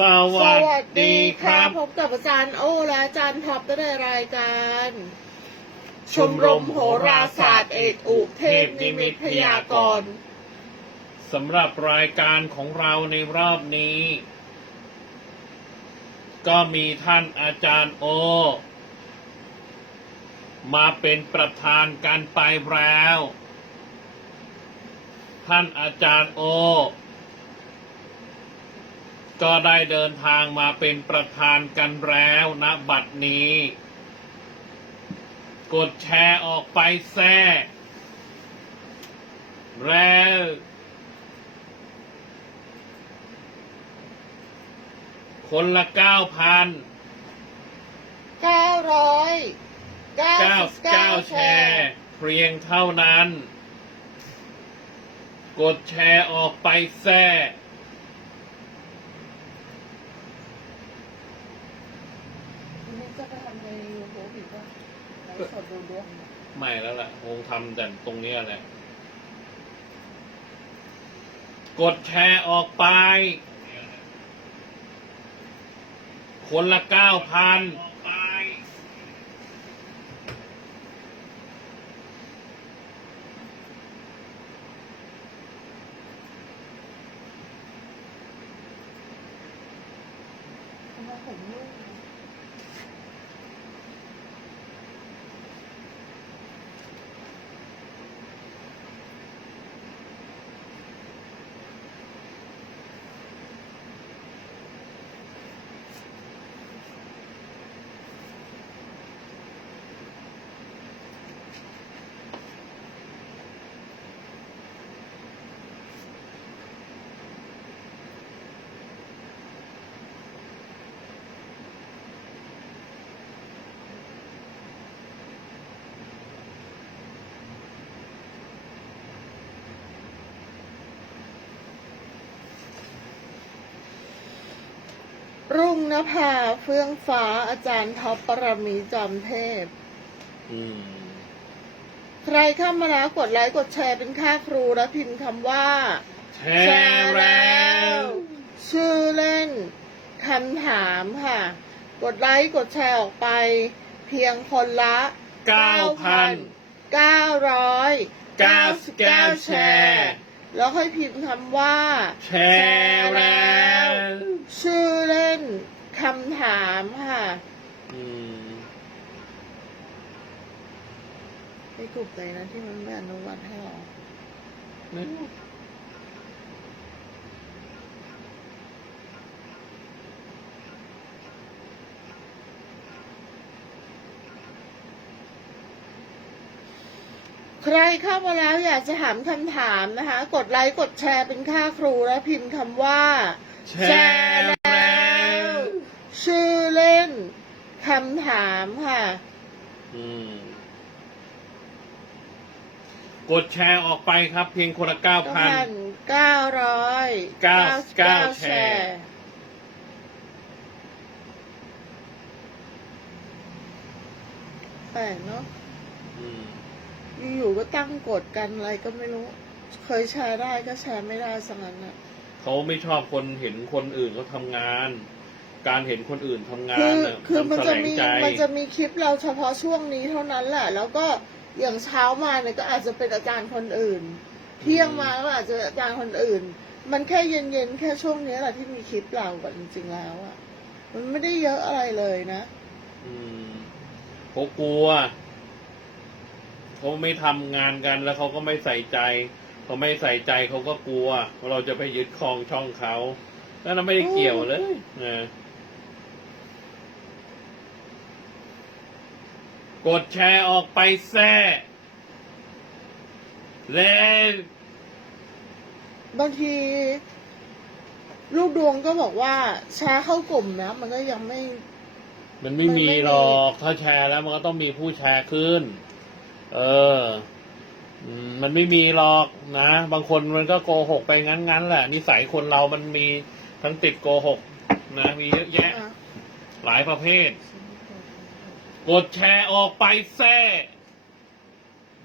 สวัสดีครับพบกับอาจารย์โอและอาจารย์ท็อปในรายการ ชมรมโหราศาสตร์เอกอุเทพนิมิตพยากรณ์สำหรับรายการของเราในรอบนี้ ก็มีท่านอาจารย์โอ มาเป็นประธานการไปแล้ว ท่านอาจารย์โอ ก็ได้เดินทางมาเป็นประธานกันแล้วณบัดนี้ กดแชร์ออกไปแซ่แล้วคนละเก้าพันเก้าร้อยเก้าเก้าสิบเก้าเก้าแชแชร์ร์เพียงเท่านั้น กดแชร์ออกไปแซ่ วันนี้จะไปทำในยูทูบอีกว่า ไม่แล้วล่ะคงทำแต่ตรงเนี้ยแหละ กดแชร์ออกไป คนละเก้าพันผมยุ่ง รุ่งนภาเฟื่องฟ้าอาจารย์ท็อปปรมีจอมเทพ อืม ใครเข้ามาแล้วกดไลค์กดแชร์เป็นค่าครูและพิมพ์คำว่า แชร์แล้ว ชื่อเล่นคำถามค่ะ กดไลค์กดแชร์ออกไป เพียงคนละเก้าพันเก้าร้อยเก้าสิบเก้าแชร์ แล้วค่อยพิมพ์คำว่า แชร์แล้ว ชื่อเล่นคำถามค่ะอืมไอ้กลุ่มไหนนะที่มันไม่อนุวัตให้เราไม่รู้ ใครเข้ามาแล้วอยากจะถามคำถามนะคะ กดไลค์กดแชร์เป็นค่าครูแล้วพิมพ์คำว่า แชร์แล้วชื่อเล่นคำถามค่ะอืมกดแชร์ออกไปครับ เพียงคนละเก้าพันเก้าร้อยเก้าเก้าแชร์แปลกเนาะอืม อยู่ๆก็ตั้งกฎกันอะไรก็ไม่รู้ เคยแชร์ได้ก็แชร์ไม่ได้สังนั้นอะเขาไม่ชอบคนเห็นคนอื่นเขาทำงาน การเห็นคนอื่นทำงาคืนอน่ะคือมันแสจะลงมีใจ มันจะมีคลิปเราเฉพาะช่วงนี้เท่านั้นแหละ แล้วก็อย่างเช้ามาเนี่ยก็อาจจะเป็นอาจารย์คนอื่น เที่ยงมาก็อาจจะอาจารย์คนอื่น มันแค่เย็นๆแค่ช่วงนี้แหละที่มีคลิปเราแบบจริงๆแล้วอะมันไม่ได้เยอะอะไรเลยนะ อืมเขากลัว เขาไม่ทำงานกันแล้วเขาก็ไม่ใส่ใจเขาไม่ใส่ใจเขาก็กลัวว่าเราจะไปยึดครองช่องเขาแล้วเราไม่ได้เกี่ยวเลยนะกดแชร์ออกไปแซ่แล้วบางทีลูกดวงก็บอกว่าแชร์เข้ากลุ่มนะ มันก็ยังไม่ มันไม่มันไม่มีมีหรอก ถ้าแชร์แล้วมันก็ต้องมีผู้แชร์ขึ้น เอออืมมันไม่มีหรอกนะ บางคนมันก็โกหกไปงั้นๆแหละ นิสัยคนเรามันมีทั้งติดโกหกนะ มีเยอะแยะอะหลายประเภท กดแชร์ออกไปแซ่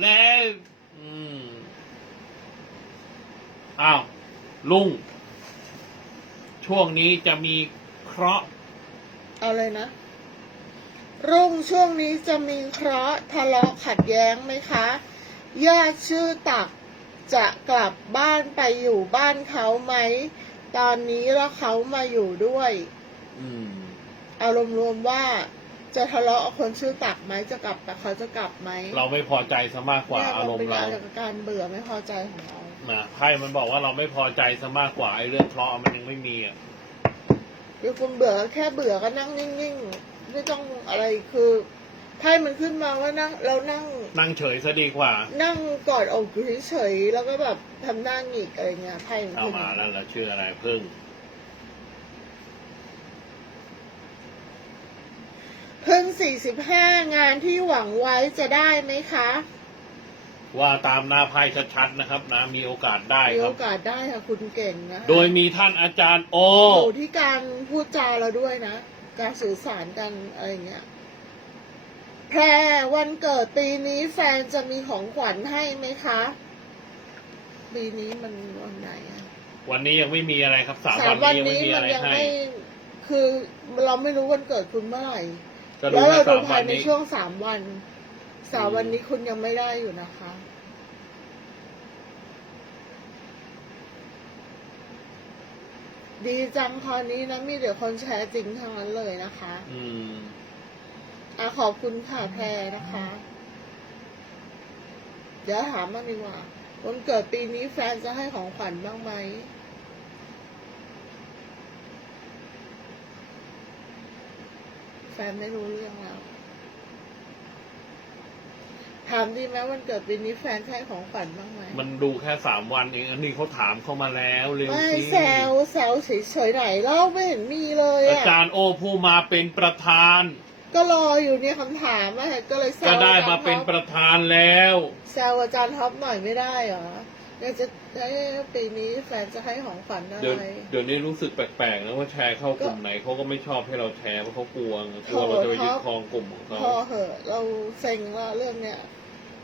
แล้วอืมอ้าว ลุง ช่วงนี้จะมีเคราะห์ เอาเลยนะ รุ่งช่วงนี้จะมีเคราะห์ทะเลาะขัดแย้งไหมคะญาติชื่อตักจะกลับบ้านไปอยู่บ้านเขาไหม ตอนนี้แล้วเขามาอยู่ด้วย อืมเอารวมๆว่าจะทะเลาะกับคนชื่อตักไหมจะกลับแต่เขาจะกลับไหมเราไม่พอใจซะมากกว่าเนี่ยอารมเป็ณ์นเราอาการเบื่อไม่พอใจของเรานะไพ่มันบอกว่าเราไม่พอใจซะมากกว่าไอ้เรื่องเคราะห์มันยังไม่มีอะคือคุณเบื่อก็แค่เบื่อก็นั่งนิ่งๆ ไม่ต้องอะไรคือไพ่มันขึ้นมาว่านั่งเรานั่งนั่งเฉยซะดีกว่า นั่งกอดอกอยู่เฉยๆแล้วก็แบบทำหน้าหงิกอะไรเงี้ยไพ่มันเอาขึ้นมามาแล้วเราชื่ออะไรพึ่ง เพิ่งสี่สิบห้างานที่หวังไว้จะได้ไหมคะว่าตามหน้าไพ่ชัดๆนะครับ นะมีโอกาสได้มีครัโอบกาสได้ค่ะคุณเก่งนะโดยมีท่านอาจารย์โอ อยู่ที่การพูดจาเราด้วยนะ การสื่อสารกันอะไรเงี้ย แพรวันเกิดปีนี้แฟนจะมีของขวัญให้ไหมคะ ปีนี้มันวันไหนอะวันนี้ยังไม่มีอะไรครับสามสามวัวันนนี้ยังไม่มีนี้มัอะนไรยังให้ ไม่ คือเราไม่รู้วันเกิดคุณเมื่อไหร่จะดูแล้วแค่เราดูสามภาวัยนในนี้ช่วงสามวัน สามอืมวันนี้คุณยังไม่ได้อยู่นะคะ ดีจังตอนนี้นะมีเดี๋ยวคนแชร์จริงทั้งนั้นเลยนะคะอืมอะขอบคุณค่ะแพรนะคะ เดี๋ยวถามมางดีกว่าวันเกิดปีนี้แฟนจะให้ของขวัญบ้างไหมแฟนไม่รู้เรื่องแล้ว ถามดีไหมวันเกิดปีนี้แฟนจะให้ของขวัญบ้างไหมมันดูแค่สามวันเองอันนี้เขาถามเข้ามาแล้วเร็วไม่สิแซวแซวเฉยๆไหนเล่าไม่เห็นมีเลยอาอะจารย์โอผู้มาเป็นประธาน ก็รออยู่เนี่ยคำถามอะก็เลยแซวก็ได้มาอจรย์เป็นท็อปประธานแล้ว แซวอาจารย์ท็อปหน่อยไม่ได้เหรออยากจะเอ้ยปีนี้แฟนจะให้ของขวัญอะเดี๋ยวไร เดี๋ยวนี้รู้สึกแปลกๆนะว่าแชร์เข้ากลุ่มไหนเขาก็ไม่ชอบให้เราแชร์เพราะเขากลัวไงกลัวเราจะไปยึดครองกลุ่มของเขาพอเหอะเราเซ็งละเรื่องเนี้ย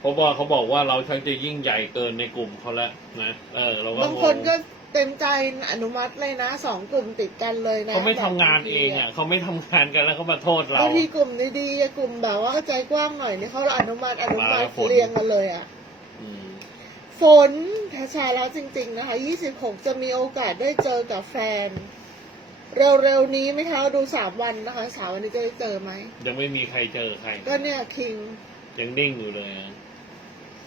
เพราะว่าเขาบอกว่าเราชักจะยิ่งใหญ่เกินในกลุ่มเขาแล้วนะเออเราก็บางคนก็เต็มใจอนุมัติเลยนะสองกลุ่มติดกันเลยนะเขาไม่ทำงานแบบเองอะเขาไม่ทำงานกันแล้วเขามาโทษเรา บางทีกลุ่มดีๆอะกลุ่มแบบว่าใจกว้างหน่อยนี่เขาอนุมัติอนุมัติมาแล้วฝน เรียงกันเลยอะ อืมฝนทชาแล้วจริง ๆ นะคะ 26 จะมีโอกาสได้เจอกับแฟน เร็วๆนี้ไหมคะดูสามวันนะคะสามวันนี้จะได้เจอไหม ยังไม่มีใครเจอใครก็เนี่ยคิงยังนิ่งอยู่เลยอะ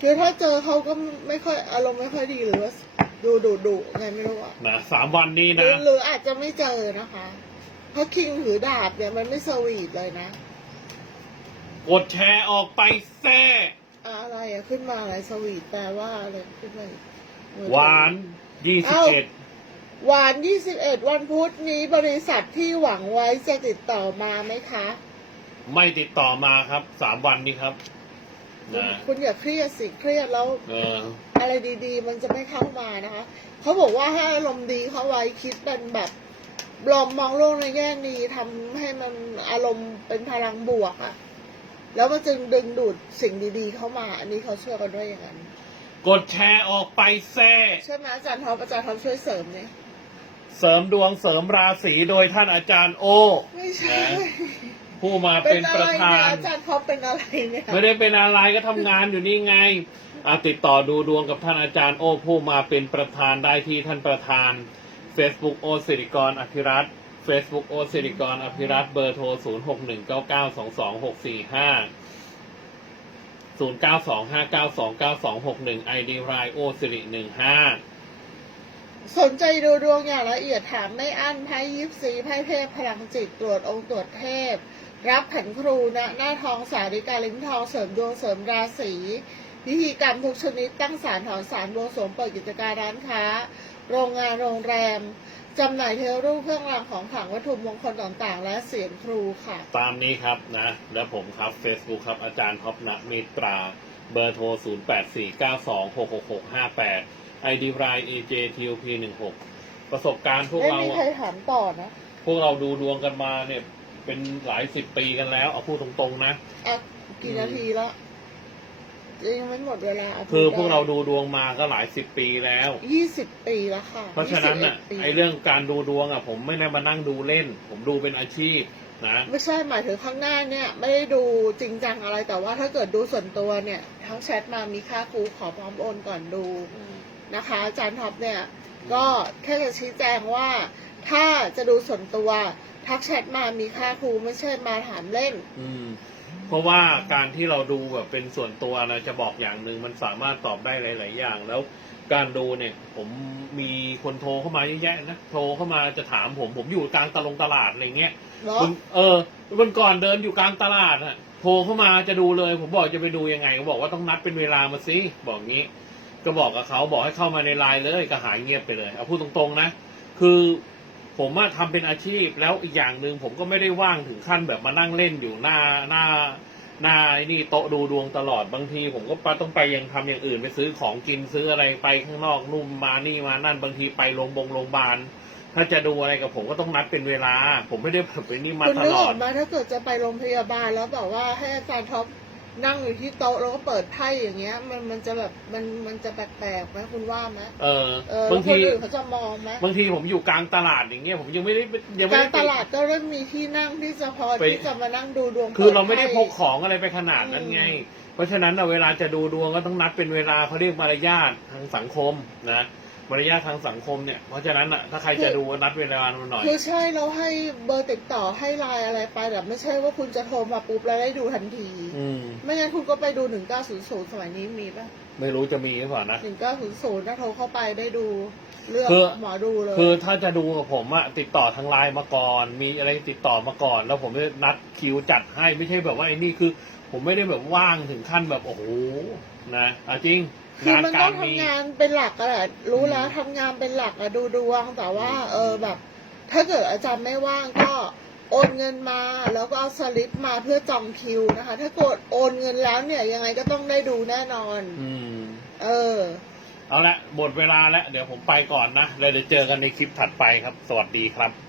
คือถ้าเจอเขาก็ไม่ค่อยอารมณ์ไม่ค่อยดีหรือว่าดูดุดุไงไม่รู้อะนะสามวันนี้หรืนะ อหรืออาจจะไม่เจอนะคะเพราะคิงถือดาบเนี่ยมันไม่สวีทเลยนะกดแชร์ออกไปแซ่อะอะไรอะขึ้นมาอะไรสวีทแปลว่าอะไรขึ้นมาอีก หวานยี่สิบเอ็ด หวาน 21 วันพุธนี้บริษัทที่หวังไว้จะติดต่อมาไหมคะ ไม่ติดต่อมาครับ สามวันนี้ครับ คุณนะคุณอย่าเครียดสิเครียดแล้วเออ อะไรดีๆ มันจะไม่เข้ามานะคะเขาบอกว่าให้อารมณ์ดีเขาไว้คิดเป็นแบบลองมองโลกในแง่ดีทำให้มันอารมณ์เป็นพลังบวกอะแล้วมันจึงดึงดูดสิ่งดีๆเข้ามา อันนี้เขาเชื่อกันด้วยอย่างนั้น กดแชร์ออกไปแซ่ใช่ไหมอาจารย์ท็อปอาจารย์ท็อปช่วยเสริมเนี่ยเสริมดวงเสริมราศีโดยท่านอาจารย์โอ ไม่ใช่ นะ ผู้มาเป็เป็นนอะปไรระเนี่ธายนอาจารย์ท็อปเป็นอะไรเนี่ยไม่ได้เป็นอะไรก็ทำงานอยู่นี่ไงอะติดต่อดูดวงกับท่านอาจารย์โอผู้มาเป็นประธานได้ที่ท่านประธาน Facebook โอสิริกรอภิรัตน์ Facebook โอสิริกรอภิรัตน์เบอร์โทร 0 6 1 9 9 2 2 6 4 5 0 9 2 5 9 2 9 2 6 1 ID รายโอสิริ15 สนใจดูดวงอย่างละเอียดถามไม่อั้นไพ่ยิปซีไพ่เทพพลังจิตตรวจองค์ตรวจเทพ รับผันครูณหน้าทองสาริกาลิ้นทองเสริมดวงเสริมราศีพิธีกรรมทุกชนิดตั้งศาลถอนศาลบวงสรวงเปิดกิจการร้านค้า โรงงานโรงแรมจำหน่ายเทวรูปเครื่องรางของขลังวัตถุมงคลต่างๆ และเสียงครูค่ะ ตามนี้ครับนะ และผมครับ Facebook ครับ อาจารย์ท็อปณเมตราเบอร์โทร 0 8 4 9 2 6 6 6 5 8 ID ราย AJTOP 16 ประสบการณ์พวกไม่เรามีใครอะถามต่อนะ พวกเราดูดวงกันมาเนี่ย เป็นหลายสิบปีกันแล้วเอาพูดตรงๆนะ อะกี่นาทีละยังไม่หมดเวลาคือพวกเราดูดวงมาก็หลายสิบปีแล้ว ยี่สิบปีแล้วค่ะเพราะฉะนั้นอะ21ปีไอ้เรื่องการดูดวงอะ ผมไม่ได้มานั่งดูเล่น ผมดูเป็นอาชีพนะ ไม่ใช่หมายถึงข้างหน้าเนี่ย ไม่ได้ดูจริงจังอะไรแต่ว่าถ้าเกิดดูส่วนตัวเนี่ย ทั้งแชทมามีค่าครูขอพร้อมโอนก่อนดูนะคะอาจารย์ท็อปเนี่ย ก็แค่จะชี้แจงว่า ถ้าจะดูส่วนตัว ทักแชทมามีค่าครูไม่ใช่มาถามเล่น อืม เพราะว่าการที่เราดูแบบเป็นส่วนตัวนะจะบอกอย่างหนึ่งมันสามารถตอบได้หลาย ๆ อย่าง แล้วการดูเนี่ย ผมมีคนโทรเข้ามาเยอะแยะนะโทรเข้ามาจะถามผม ผมอยู่กลางตะลงตลาดอะไรเงี้ยเนาะคุณเออวันก่อนเดินอยู่กลางตลาดอะโทรเข้ามาจะดูเลย ผมบอกจะไปดูยังไงเขาบอกว่าต้องนัดเป็นเวลามาสิบอกงี้ ก็บอกกับเขาบอกให้เข้ามาในไลน์เลยก็หายเงียบไปเลยเอาพูดตรงๆนะ คือ ผมว่าทำเป็นอาชีพแล้วอีกอย่างหนึ่งผมก็ไม่ได้ว่างถึงขั้นแบบมานั่งเล่นอยู่หน้าหน้าหน้าไอ้นี่โต๊ะดูดวงตลอดบางที ผมก็ไปต้องไปยังทำอย่างอื่นไปซื้อของกินซื้ออะไรไปข้างนอกนู่นมานี่มานั่นบางทีไปโรงพยาบาลถ้าจะดูอะไรกับผมก็ต้องนัดเป็นเวลา ผมไม่ได้แบบเป็นนี่มาตลอดคุณนึกอออดกมาถ้าเกิดจะไปโรงพยาบาลแล้วแบบว่าให้อาจารย์ท็อป นั่งอยู่ที่โต๊ะแล้วก็เปิดไพ่อย่างเงี้ย มันมันจะแบบมันมันจะแปลกๆไหมคุณว่าไหมเออเออบางแล้วคทีนอื่นเขาจะมองไหมบางทีผมอยู่กลางตลาดอย่างเงี้ยผมยังไม่ได้ยังไม่การได้ตไป ลาดก็เริ่มมีที่นั่งที่จะพอไป ที่จะมานั่งดูดวงคือเราไม่ได้ปิพกของอะไรไปขนาดนั้นไง เพราะฉะนั้นอะเวลาจะดูดวงก็ต้องนัดเป็นเวลาเขาเรียกมารยาททางสังคมนะ มารยาททางสังคมเนี่ยเพราะฉะนั้นอะถ้าใครจะดูก็นัดเวลามาหน่อย คือใช่เราให้เบอร์ติดต่อให้ไลน์อะไรไปแต่ไม่ใช่ว่าคุณจะโทรมาปุ๊บแล้วได้ดูทันที อืม ไม่งั้นคุณก็ไปดูหนึ่งเก้าศูนย์ศูนย์สมัยนี้มีปะไม่รู้จะมีหรือเปล่านะ หนึ่งเก้าศูนย์ศูนย์ถ้าโทรเข้าไปได้ดูเลือกคือ หมอดูเลยคือถ้าจะดูกับผมอะติดต่อทางไลน์มาก่อน มีอะไรติดต่อมาก่อน แล้วผมจะนัดคิวจัดให้ไม่ใช่แบบว่าไอ้นี่คือ ผมไม่ได้แบบว่างถึงขั้นแบบโอ้โหนะเอาจริงคืองานมันกาต้อรงมี ทำงานเป็นหลักอะแหละรู้แล้วอืม ทำงานเป็นหลักอะดูดวง แต่ว่าอืมเออแบบ ถ้าเกิดอาจารย์ไม่ว่างก็โอนเงินมา แล้วก็เอาสลิปมาเพื่อจองคิวนะคะ ถ้ากดโอนเงินแล้วเนี่ยยังไงก็ต้องได้ดูแน่นอน อืม เออ เอาละหมดเวลาแล้ว เดี๋ยวผมไปก่อนนะแล้วเดี๋ยวเจอกันในคลิปถัดไปครับ สวัสดีครับ